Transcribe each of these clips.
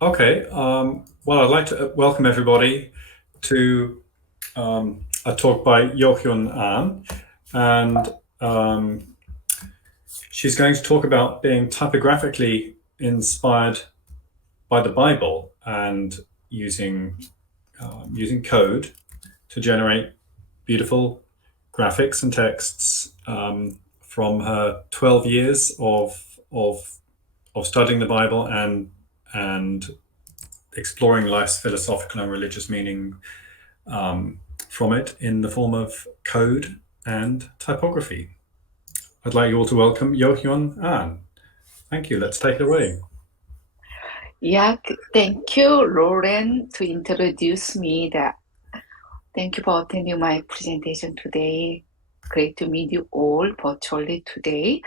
Okay, well, I'd like to welcome everybody to a talk by Yeohyun Ahn, and she's going to talk about being typographically inspired by the Bible and using using code to generate beautiful graphics and texts from her 12 years of studying the Bible and exploring life's philosophical and religious meaning from it in the form of code and typography. I'd like you all to welcome Yeohyun Ahn. Thank you. Let's take it away. Yeah, thank you, Lauren, to introduce me. Thank you for attending my presentation today. Great to meet you all virtually today.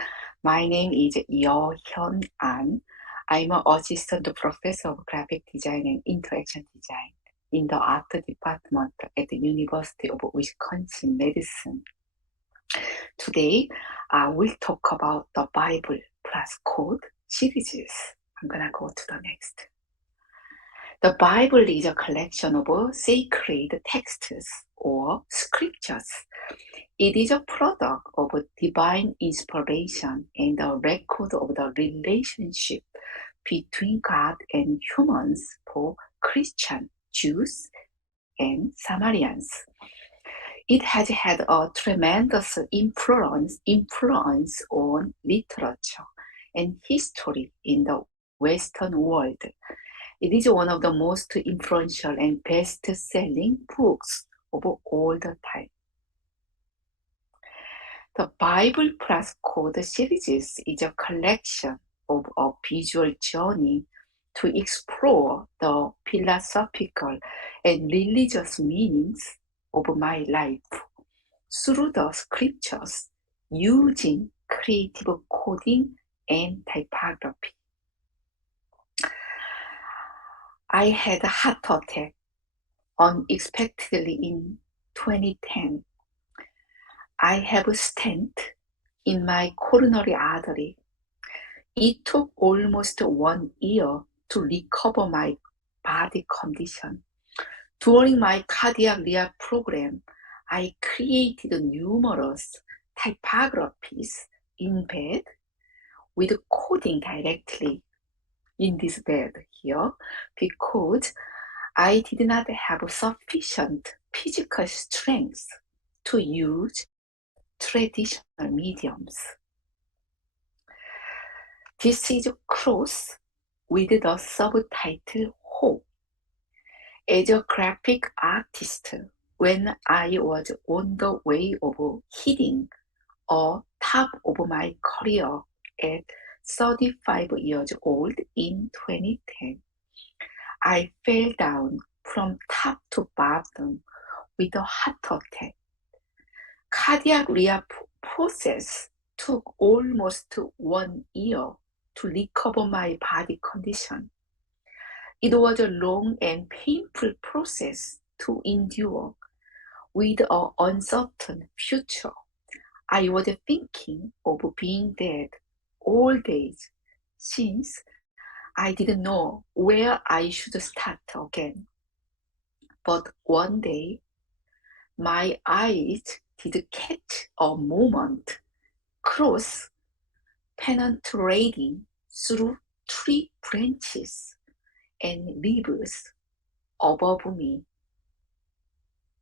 My name is Yeohyun Ahn. I'm an assistant professor of graphic design and interaction design in the art department at the University of Wisconsin-Madison. Today, I will talk about the Bible plus code series. I'm gonna go to the next. The Bible is a collection of sacred texts or scriptures. It is a product of divine inspiration and a record of the relationship between God and humans for Christian Jews and Samaritans. It has had a tremendous influence on literature and history in the Western world. It is one of the most influential and best-selling books of all the time. The Bible plus Code series is a collection of a visual journey to explore the philosophical and religious meanings of my life through the scriptures using creative coding and typography. I had a heart attack unexpectedly in 2010. I have a stent in my coronary artery. It took almost 1 year to recover my body condition. During my cardiac rehab program, I created numerous typographies in bed with coding directly in this bed here because I did not have sufficient physical strength to use traditional mediums. This is a cross with the subtitle Hope. As a graphic artist, when I was on the way of hitting a top of my career at 35 years old in 2010, I fell down from top to bottom with a heart attack. Cardiac rehab process took almost 1 year to recover my body condition. It was a long and painful process to endure with an uncertain future. I was thinking of being dead all days since I didn't know where I should start again. But one day, my eyes did catch a moment cross penetrating through tree branches and leaves above me.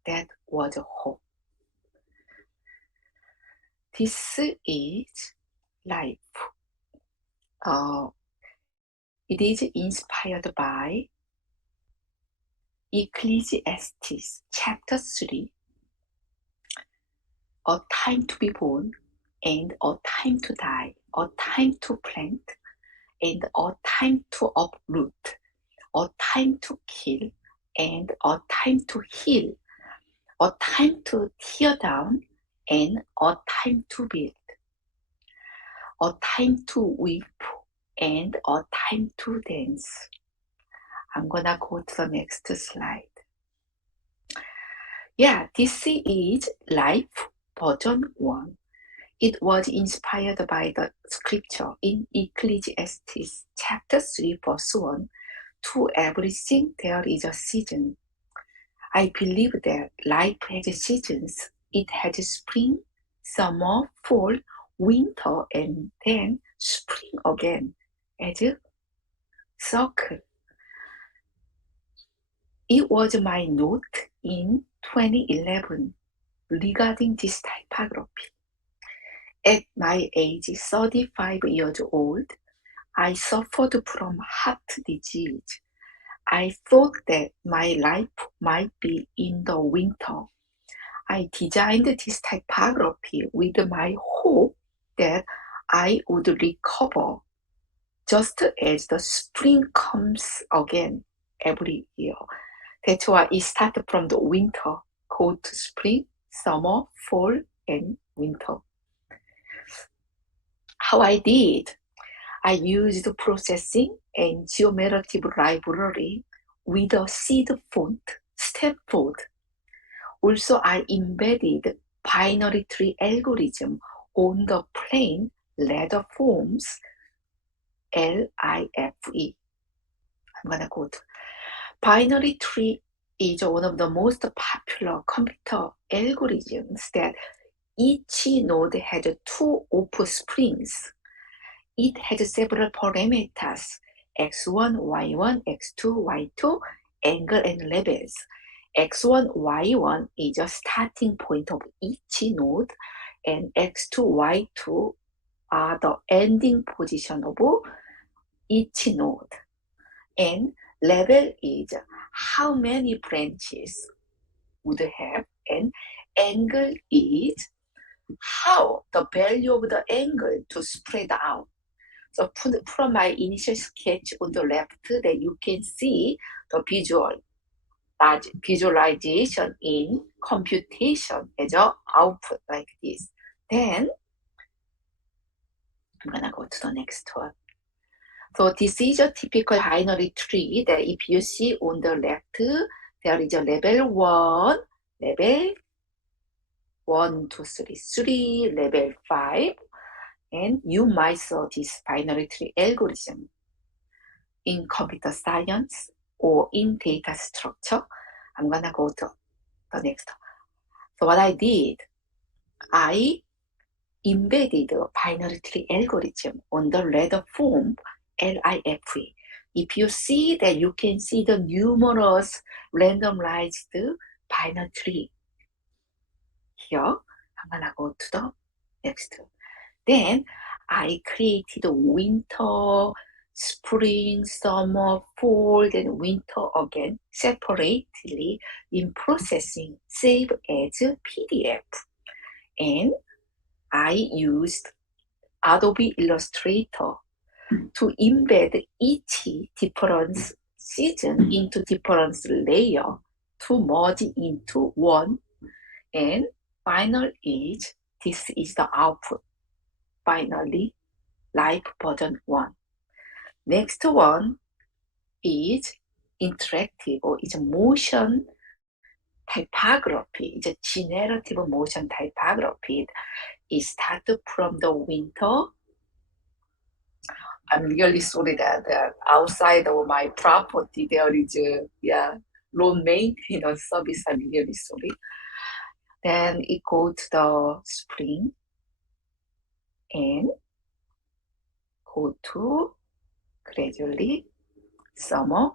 That was hope. This is life. Uh, it is inspired by Ecclesiastes chapter 3, a time to be born and a time to die, a time to plant and a time to uproot, a time to kill and a time to heal, a time to tear down and a time to build, a time to weep and a time to dance. I'm gonna go to the next slide. Yeah, this is Life version 1. It was inspired by the scripture in Ecclesiastes chapter 3 verse 1 To everything there is a season. I believe that life has seasons. It has spring, summer, fall, winter, and then spring again as a circle. It was my note in 2011 regarding this typography. At my age, 35 years old, I suffered from heart disease. I thought that my life might be in the winter. I designed this typography with my hope that I would recover just as the spring comes again every year. That's why it started from the winter, go to spring, summer, fall, and winter. How I did, I used processing and generative library with a seed font, step font. Also, I embedded binary tree algorithm on the plain letter forms LIFE. I'm gonna go to binary tree is one of the most popular computer algorithms that each node has two offsprings. It has several parameters, x1, y1, x2, y2, angle and labels. x1, y1 is a starting point of each node, and x2, y2 are the ending position of each node. And level is how many branches would have, and angle is how the value of the angle to spread out. So from my initial sketch on the left, that you can see the visualization in computation as an output like this. Then I'm gonna go to the next one. So this is a typical binary tree that if you see on the left, there is a level 1, level 1, 2, 3, 3, level 5, and you might saw this binary tree algorithm in computer science or in data structure. I'm gonna go to the next. So what I did, I embedded a binary tree algorithm on the letter form LIFE. If you see that, you can see the numerous randomized binary tree. Here, I'm gonna go to the next. Then I created winter, spring, summer, fall, then winter again separately in processing, save as PDF. And I used Adobe Illustrator to embed each different season into different layer to merge into one. And final is, this is the output. Finally, live version 1. Next one is interactive, or is motion typography. It's a generative motion typography. It started from the winter. I'm really sorry that outside of my property there is loan maintenance service. I'm really sorry. Then it goes to the spring and go to gradually summer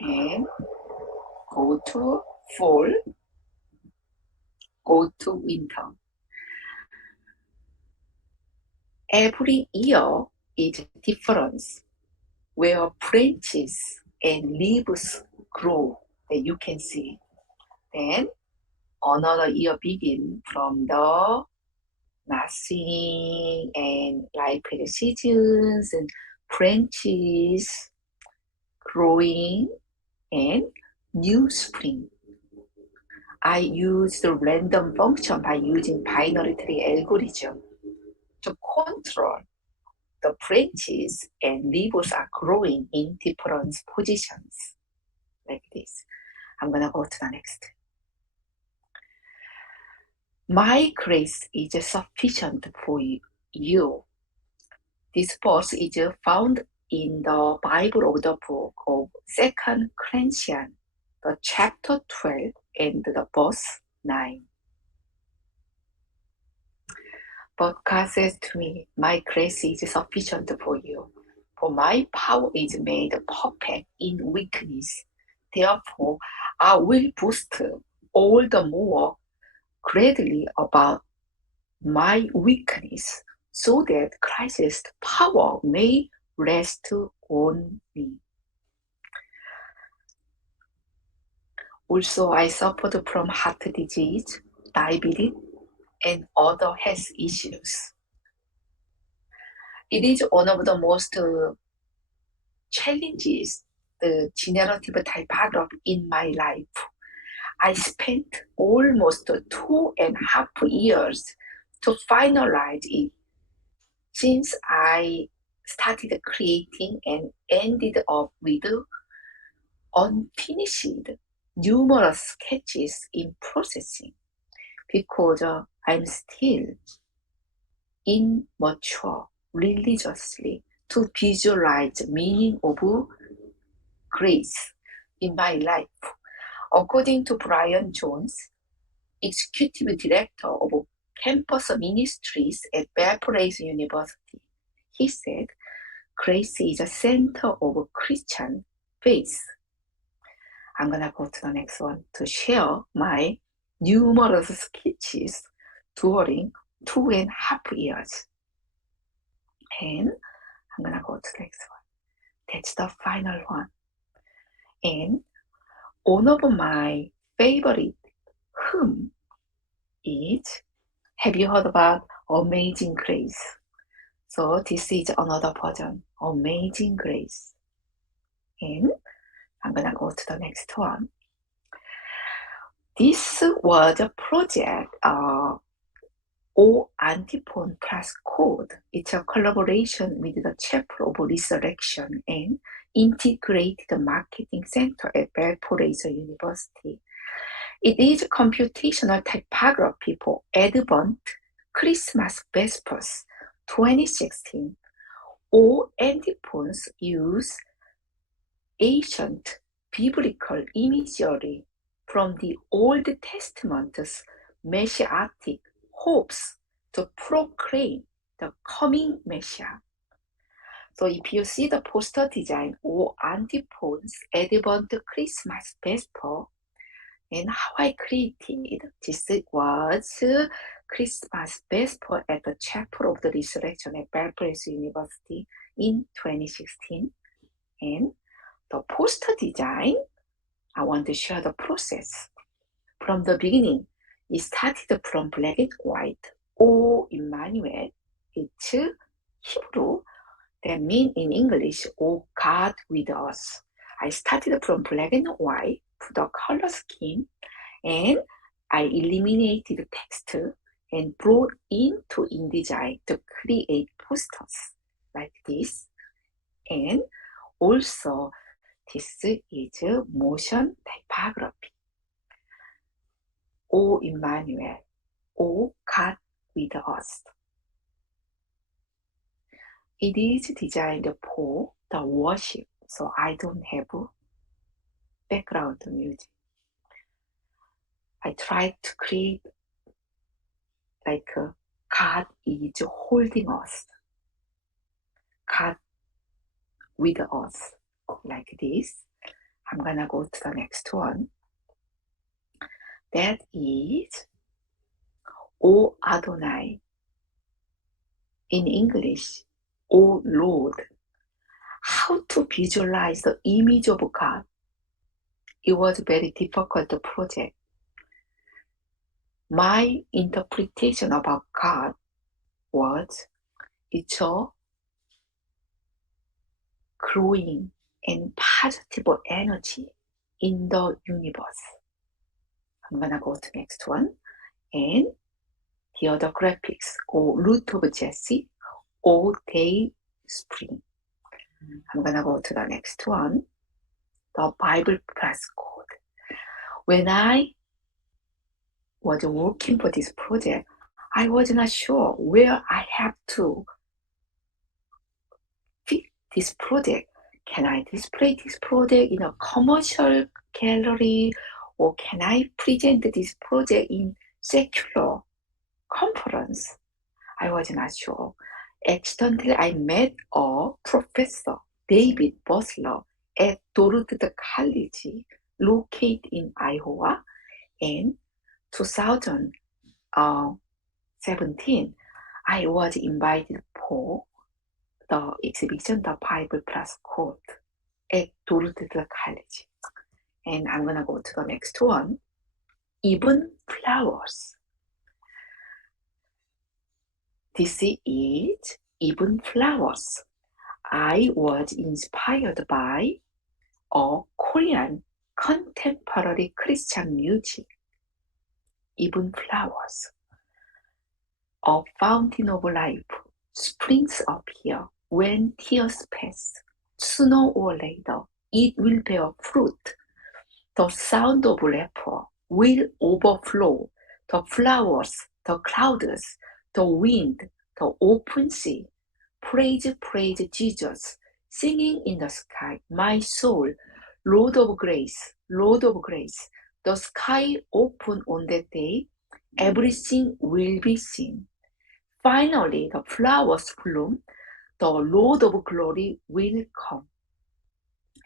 and go to fall, go to winter. Every year is different, where branches and leaves grow that you can see. Then another year begin from the nothing and life seasons and branches growing and new spring. I use the random function by using binary tree algorithm to control the branches and leaves are growing in different positions like this. I'm gonna go to the next. My grace is sufficient for you. This verse is found in the Bible of the book of 2 Corinthians, the chapter 12 and the verse 9. But God says to me, my grace is sufficient for you, for my power is made perfect in weakness. Therefore, I will boast all the more greatly about my weakness, so that Christ's power may rest on me. Also, I suffered from heart disease, diabetes, and other health issues. It is one of the most challenges, the generative typography in my life. I spent almost 2.5 years to finalize it. Since I started creating and ended up with unfinished numerous sketches in processing, because I'm still immature religiously to visualize meaning of grace in my life. According to Brian Jones, executive director of campus ministries at Valparaiso University, he said, grace is a center of Christian faith. I'm gonna go to the next one to share my numerous sketches during 2.5 years. And I'm gonna go to the next one. That's the final one. And one of my favorite hymn is, have you heard about Amazing Grace? So this is another version, Amazing Grace. And I'm gonna go to the next one. This was a project, O Antiphon Plus Code. It's a collaboration with the Chapel of Resurrection and Integrated Marketing Center at Valparaiso University. It is computational typography for Advent Christmas Vespers 2016. All antiphons use ancient biblical imagery from the Old Testament's messianic hopes to proclaim the coming Messiah. So if you see the poster design or antiphons Advent Christmas Vesper, and how I created this was Christmas Vesper at the Chapel of the Resurrection at Valparaiso University in 2016. And the poster design, I want to share the process. From the beginning, it started from black and white, O Emmanuel. It's Hebrew, that means in English, O God with us. I started from black and white to the color scheme, and I eliminated the text and brought into InDesign to create posters like this. And also, this is motion typography. O Emmanuel, O God with us. It is designed for the worship, so I don't have background music. I tried to create like God is holding us, God with us, like this. I'm gonna go to the next one. That is O Adonai. In English, O Lord. How to visualize the image of God? It was a very difficult project. My interpretation about God was, it's a growing and positive energy in the universe. I'm gonna go to the next one. And the other graphics, or root of Jesse, or day spring. I'm gonna go to the next one. The Bible plus code. When I was working for this project, I was not sure where I have to this project? Can I display this project in a commercial gallery, or can I present this project in secular conference? I was not sure. Accidentally, I met a professor, David Butler, at Duluth College, located in Iowa, and 2017, I was invited for the exhibition, The Bible Plus Code, at Duluth College. And I'm gonna go to the next one. Even flowers. This is Even Flowers. I was inspired by a Korean contemporary Christian music, Even Flowers. A fountain of life springs up here when tears pass. Sooner or later, it will bear fruit. The sound of laughter will overflow. The flowers, the clouds, the wind, the open sea. Praise, praise Jesus, singing in the sky, my soul, Lord of grace, Lord of grace. The sky open on that day, everything will be seen. Finally, the flowers bloom, the Lord of glory will come.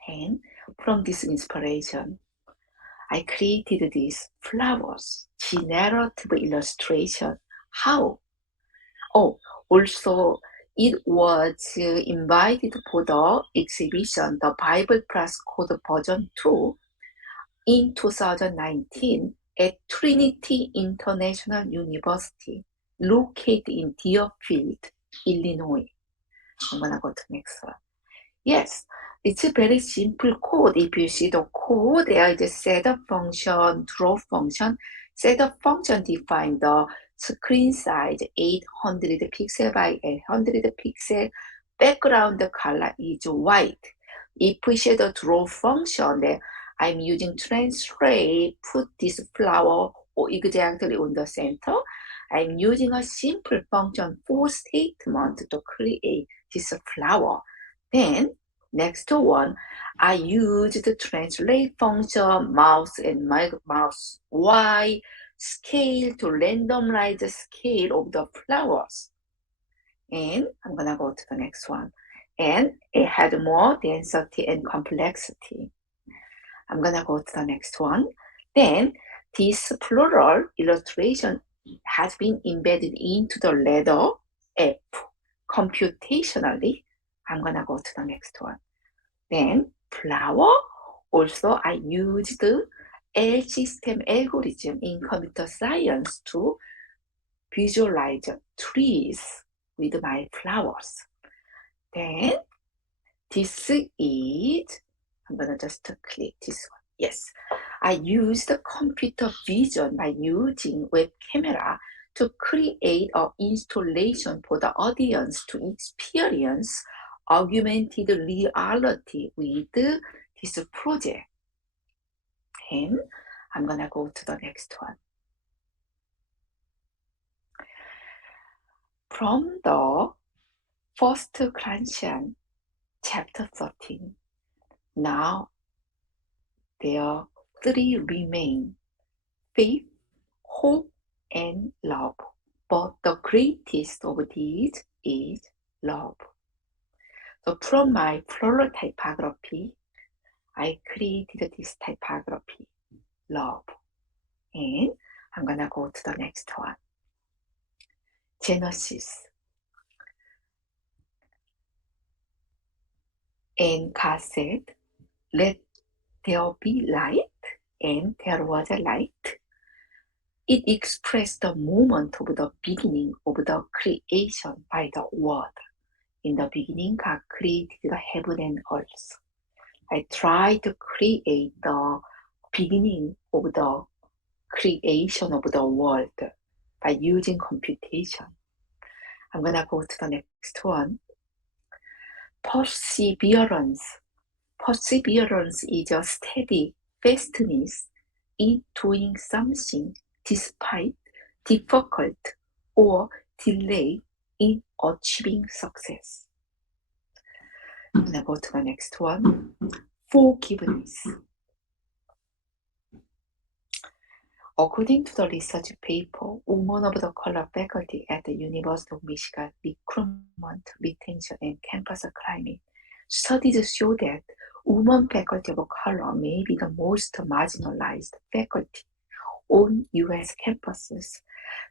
And from this inspiration, I created these flowers, generative illustration. How? Oh, also it was invited for the exhibition, the Bible Plus Code version 2 in 2019 at Trinity International University, located in Deerfield, Illinois. I'm gonna go to the next one. Yes, it's a very simple code. If you see the code, there is a setup function, draw function. Setup function define the screen size 800 pixel by 800 pixel. Background color is white. If we see the draw function, then I'm using translate, put this flower or exactly on the center. I'm using a simple function for statement to create this flower. Then next one, I use the translate function, mouse and my mouse Y scale to randomize the scale of the flowers. And I'm gonna go to the next one. And it had more density and complexity. I'm gonna go to the next one. Then this plural illustration has been embedded into the letter F computationally. I'm gonna go to the next one. Then flower, also I used L system algorithm in computer science to visualize trees with my flowers. Then this is, I'm gonna just click this one. Yes, I used computer vision by using web camera to create an installation for the audience to experience augmented reality with this project. And I'm gonna go to the next one. From the first Corinthians chapter 13, now there are three remain: faith, hope, and love. But the greatest of these is love. So from my floral typography, I created this typography, love. And I'm gonna go to the next one. Genesis. And God said, let there be light, and there was a light. It expressed the moment of the beginning of the creation by the word. In the beginning, God created the heaven and earth. I tried to create the beginning of the creation of the world by using computation. I'm gonna go to the next one. Perseverance. Perseverance is a steady fastness in doing something despite difficult or delay in achieving success. And I go to the next one. Forgiveness. According to the research paper, Women of the Color faculty at the University of Michigan Recruitment, Retention, and Campus Climate studies show that women faculty of color may be the most marginalized faculty on U.S. campuses.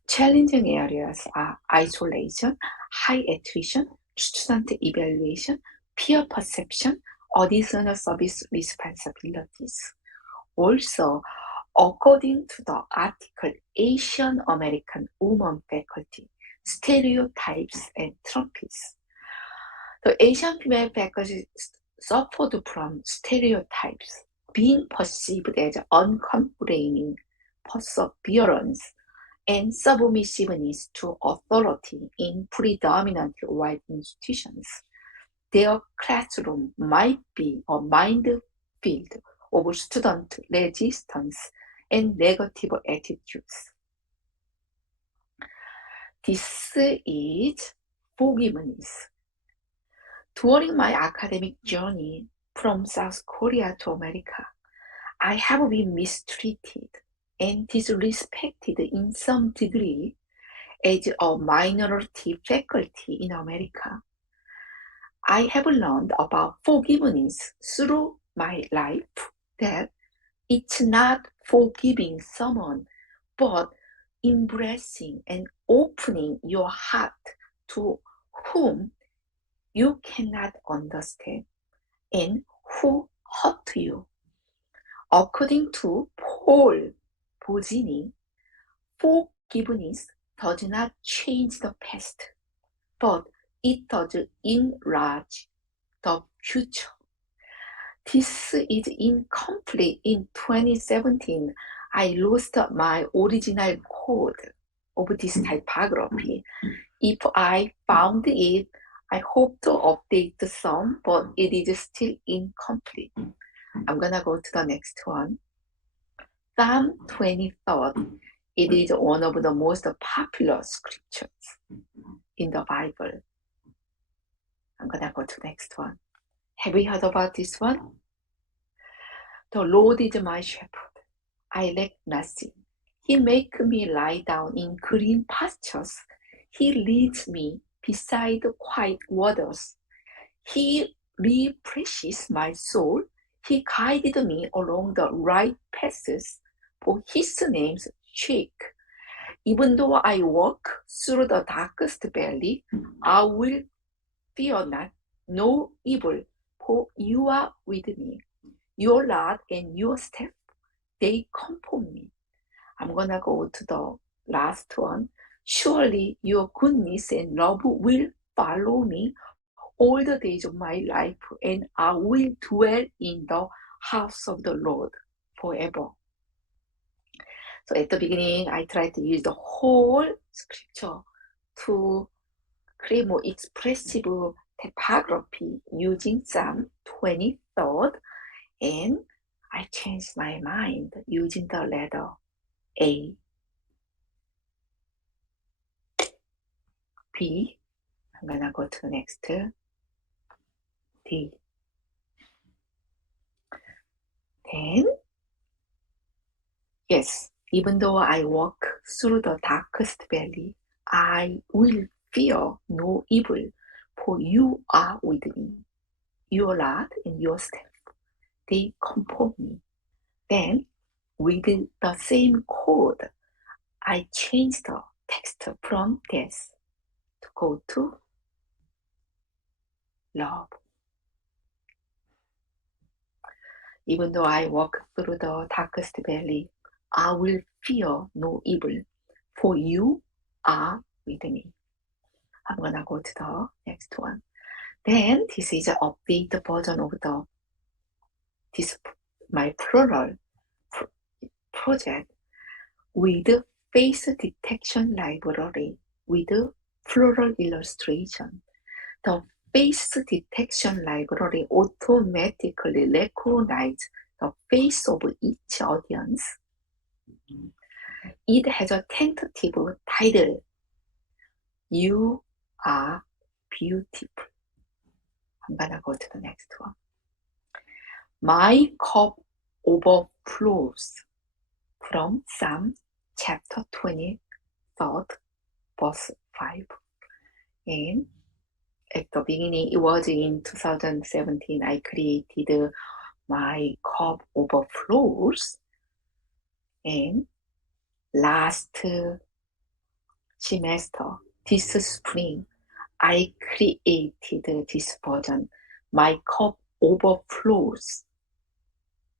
Challenging areas are isolation, high attrition, student evaluation, peer perception, additional service responsibilities. Also, according to the article Asian American Women Faculty, Stereotypes and Trophies, the Asian female faculty suffered from stereotypes, being perceived as uncomplaining, perseverance, and submissiveness to authority in predominantly white institutions. Their classroom might be a minefield of student resistance and negative attitudes. This is forgiveness. During my academic journey from South Korea to America, I have been mistreated and disrespected in some degree as a minority faculty in America. I have learned about forgiveness through my life, that it's not forgiving someone, but embracing and opening your heart to whom you cannot understand and who hurt you. According to Paul Bozzini, forgiveness does not change the past, but it does enlarge the future. This is incomplete. In 2017, I lost my original code of this typography. If I found it, I hope to update some, but it is still incomplete. I'm gonna go to the next one. Psalm 23rd. It is one of the most popular scriptures in the Bible. I'm gonna go to the next one. Have you heard about this one? The Lord is my shepherd. I lack nothing. He makes me lie down in green pastures. He leads me beside quiet waters. He refreshes my soul. He guided me along the right paths for his name's sake. Even though I walk through the darkest valley, I will fear not, no evil, for you are with me. Your rod and your staff, they comfort me. I'm gonna go to the last one. Surely your goodness and love will follow me all the days of my life, and I will dwell in the house of the Lord forever. So at the beginning, I tried to use the whole scripture to create more expressive typography using Psalm 23rd, and I changed my mind using the letter A, B. I'm gonna go to the next, D. Then, yes, even though I walk through the darkest valley, I will fear no evil, for you are with me. Your rod and your staff, they comfort me. Then, with the same code, I changed the text from death to go to love. Even though I walk through the darkest valley, I will fear no evil, for you are with me. I'm gonna go to the next one. Then this is an updated version of my plural project with face detection library with floral illustration. The face detection library automatically recognizes the face of each audience. It has a tentative title, You Are Beautiful. I'm gonna go to the next one. My cup overflows from Psalm chapter 23, verse 5. And at the beginning, it was in 2017, I created my cup overflows. And last semester, this spring, I created this version, my cup overflows,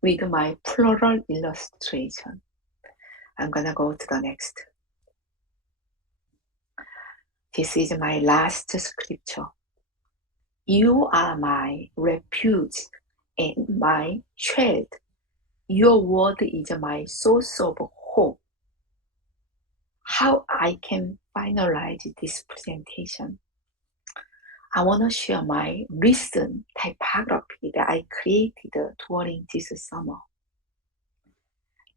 with my plural illustration. I'm gonna go to the next. This is my last scripture. You are my refuge and my shield. Your word is my source of hope. How I can finalize this presentation? I want to share my recent typography that I created during this summer.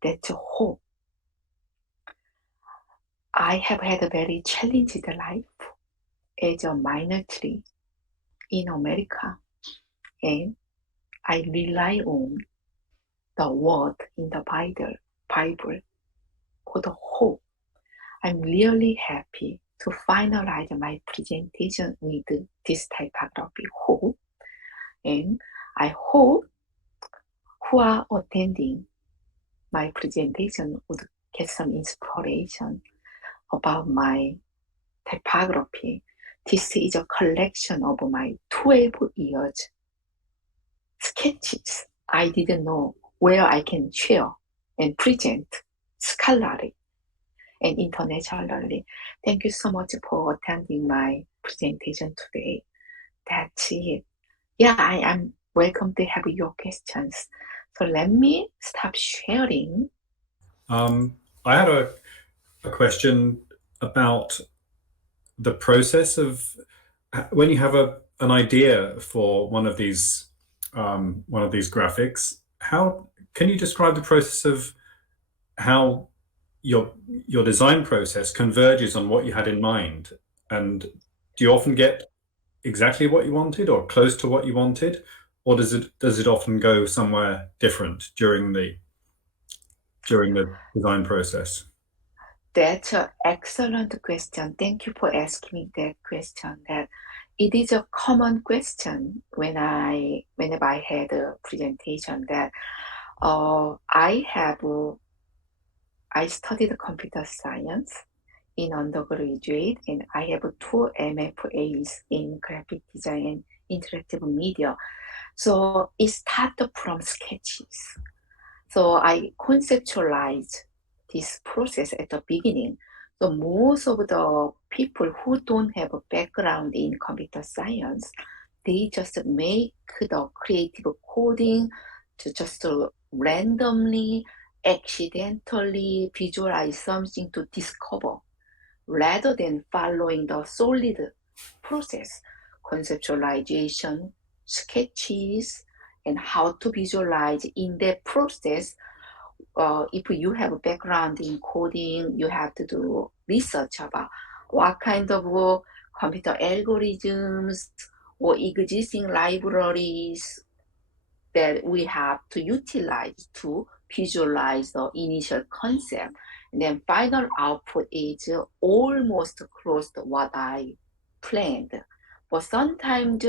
That's hope. I have had a very challenging life as a minority in America, and I rely on the word in the Bible called hope. I'm really happy to finalize my presentation with this typography hope, and I hope who are attending my presentation would get some inspiration about my typography. This is a collection of my 12 years sketches. I didn't know where I can share and present scholarly and internationally. Thank you so much for attending my presentation today. That's it. Yeah, I am welcome to have your questions. So let me stop sharing. I had a question about the process of when you have an idea for one of these graphics. How can you describe the process of how your design process converges on what you had in mind? And do you often get exactly what you wanted or close to what you wanted, or does it often go somewhere different during the design process? That's an excellent question. Thank you for asking me that question. That it is a common question whenever I had a presentation that I studied computer science in undergraduate, and I have 2 MFAs in graphic design and interactive media. So it started from sketches. So I conceptualized this process at the beginning. So most of the people who don't have a background in computer science, they just make the creative coding to just randomly, accidentally visualize something to discover, rather than following the solid process, conceptualization, sketches, and how to visualize. In that process, if you have a background in coding, you have to do research about what kind of computer algorithms or existing libraries that we have to utilize to visualize the initial concept. And then final output is almost close to what I planned. But sometimes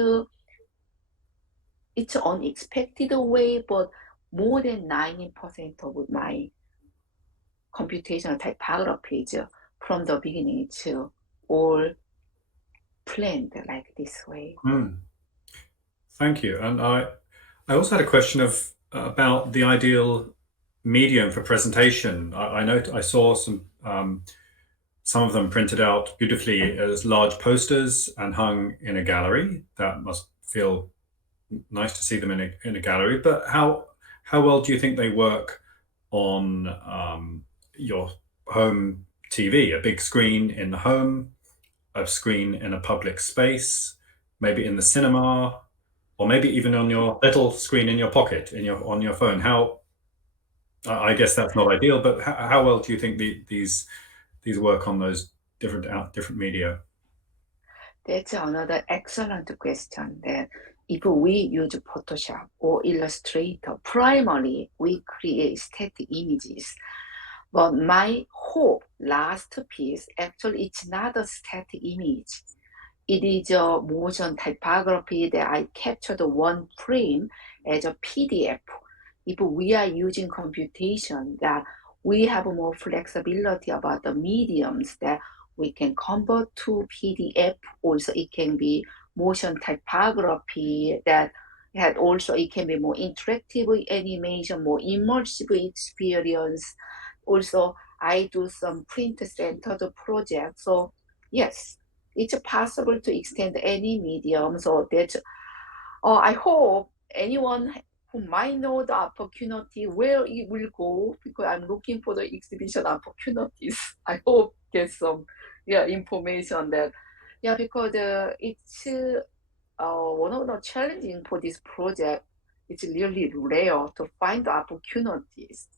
it's unexpected way, but more than 90% of my computational typography is from the beginning to all planned like this way. Thank you. And I also had a question about the ideal medium for presentation. I know I saw some of them printed out beautifully as large posters and hung in a gallery. That must feel nice to see them in a gallery. But how well do you think they work on your home TV? A big screen in the home, a screen in a public space, maybe in the cinema, or maybe even on your little screen in your pocket, on your phone. How I guess that's not ideal, but how well do you think these work on those different media? That's another excellent question. That if we use Photoshop or Illustrator, primarily we create static images. But my hope, last piece, actually it's not a static image. It is a motion typography that I captured one frame as a PDF. If we are using computation, that we have more flexibility about the mediums that we can convert to PDF. Also, it can be motion typography that had also it can be more interactive animation, more immersive experience. Also, I do some print-centered projects. So yes, it's possible to extend any medium. So that I hope anyone who might know the opportunity where it will go, because I'm looking for the exhibition opportunities. I hope get some information that because it's one of the challenging for this project. It's really rare to find the opportunities.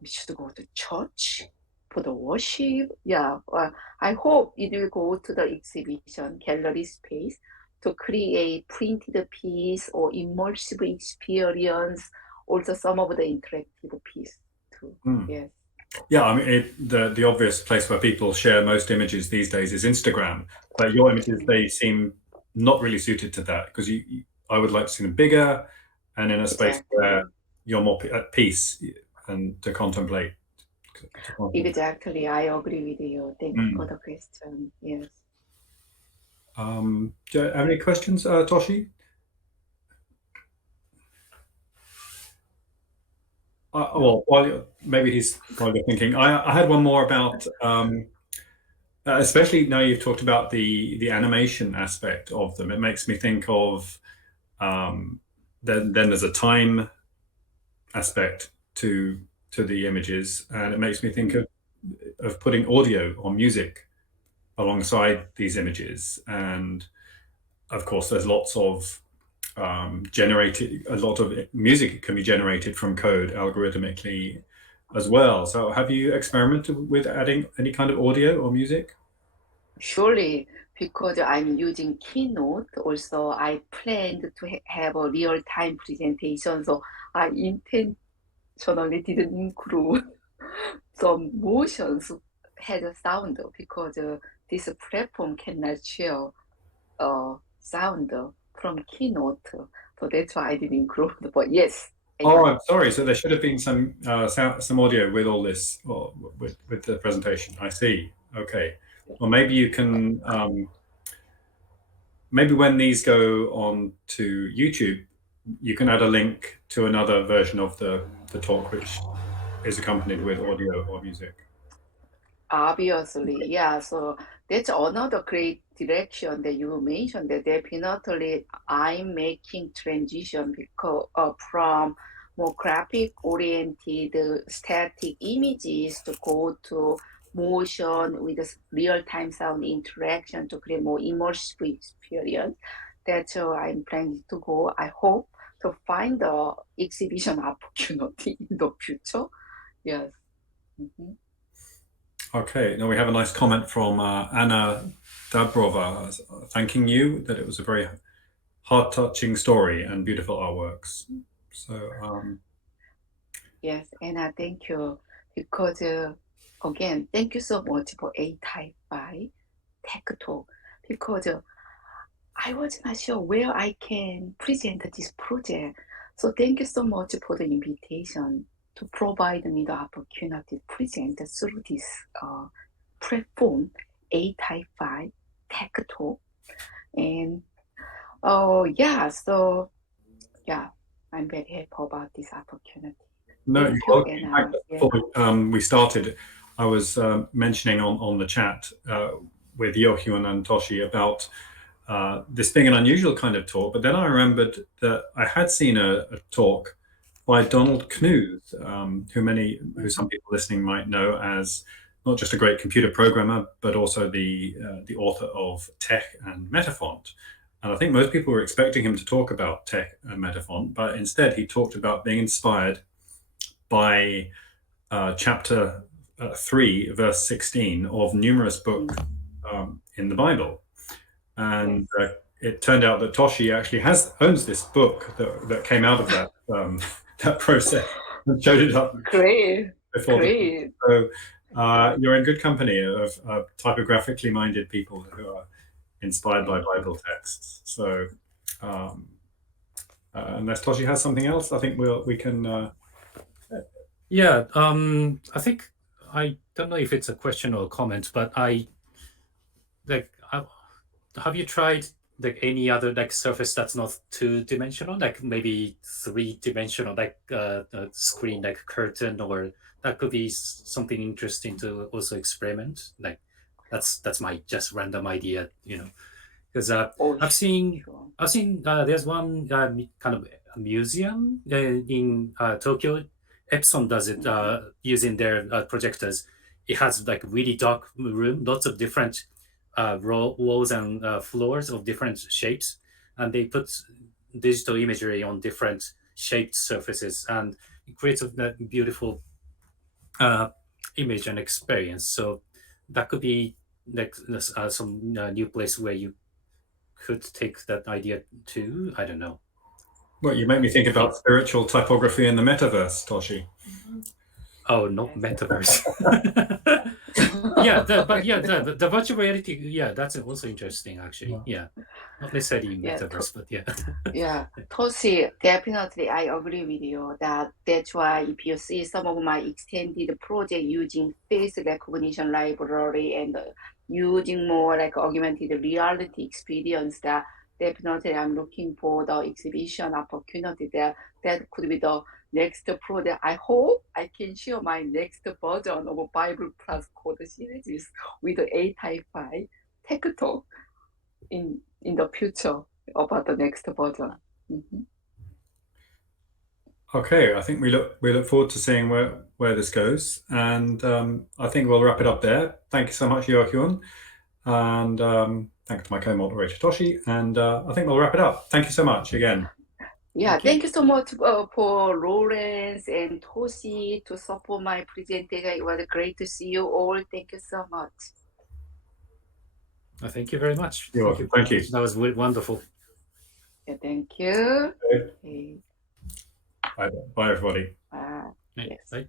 We should go to church for the worship. I hope it will go to the exhibition gallery space to create printed piece or immersive experience. Also, some of the interactive piece too. Yes. Yeah, I mean, the obvious place where people share most images these days is Instagram, but your images, they seem not really suited to that, because I would like to see them bigger and in a space where Exactly. you're more at peace and to contemplate. Exactly. I agree with you. Thank you for Mm. the question. Yes. Do you have any questions, Toshi? Well, while you're thinking, I had one more about, especially now you've talked about the animation aspect of them. It makes me think of, then there's a time aspect to the images, and it makes me think of putting audio or music alongside these images. And of course, there's lots of a lot of music can be generated from code algorithmically as well. So have you experimented with adding any kind of audio or music? Surely, because I'm using Keynote, also I planned to have a real-time presentation, so I intentionally didn't include some motions had a sound because this platform cannot share sound from Keynote, so that's why I didn't include. But yes, Oh, anyway, I'm sorry. So there should have been some audio with all this, or with the presentation. I see. Okay. Well, maybe you can, maybe when these go on to YouTube, you can add a link to another version of the talk, which is accompanied with audio or music. obviously, yeah. So that's another great direction that you mentioned. That definitely I'm making transition because from more graphic oriented static images to go to motion with real time sound interaction to create more immersive experience. That's how I'm planning to go. I hope to find the exhibition opportunity in the future. Yes. Mhm. Okay. Now we have a nice comment from Anna Dabrova, thanking you, that it was a very heart-touching story and beautiful artworks. So, Yes, Anna, thank you. Because again, thank you so much for ATypI Tech Talk. Because I was not sure where I can present this project. So thank you so much for the invitation to provide me the opportunity to present through this platform, ATypI Tech Talk. And oh yeah, so yeah, I'm very happy about this opportunity. no, Thank you're you, welcome. In fact, Anna. Yeah. before we started, I was mentioning on the chat with Yeohyun and Toshi about this being an unusual kind of talk, but then I remembered that I had seen a talk by Donald Knuth, who some people listening might know as not just a great computer programmer, but also the author of Tech and Metafont. And I think most people were expecting him to talk about Tech and Metafont, but instead he talked about being inspired by chapter 3, verse 16 of numerous books in the Bible. Yes. And it turned out that Toshi actually owns this book that came out of that that process and showed it up Great, before the. great. So you're in good company of typographically minded people who are inspired by Bible texts. So unless Toshi has something else, I think we can. Yeah, I think I don't know if it's a question or a comment, but have you tried like any other like surface that's not two-dimensional, like maybe three-dimensional, like a screen, like curtain, or that could be something interesting to also experiment. Like that's my just random idea, because Oh, I've seen sure. there's one kind of a museum in Tokyo. Epson does it using their projectors. It has like really dark room, lots of different walls and floors of different shapes, and they put digital imagery on different shaped surfaces, and it creates a beautiful uh, image and experience. So that could be like some new place where you could take that idea too. I don't know. Well, you make me think about spiritual typography in the metaverse, Toshi. Oh, not metaverse. The virtual reality. Yeah, that's also interesting, actually. Yeah, not necessarily metaverse, but yeah. Yeah, Toshi, definitely I agree with you that that's why if you see some of my extended project using face recognition library and using more like augmented reality experience, that definitely I'm looking for the exhibition opportunity there. That could be the next project. I hope I can share my next version of Bible Plus Code series with ATypI Tech Talk in the future about the next version. Okay, I think we look forward to seeing where this goes, and I think we'll wrap it up there. Thank you so much, Yeohyun, and thanks to my co-moderator Toshi, and I think we'll wrap it up. Thank you so much again. Yeah, thank you so much for Lawrence and Toshi to support my presentation. It was great to see you all. Thank you so much. Thank you very much. You're welcome. Thank you. That was wonderful. Yeah, thank you. Okay. Okay. Bye, everybody. Yes. Bye.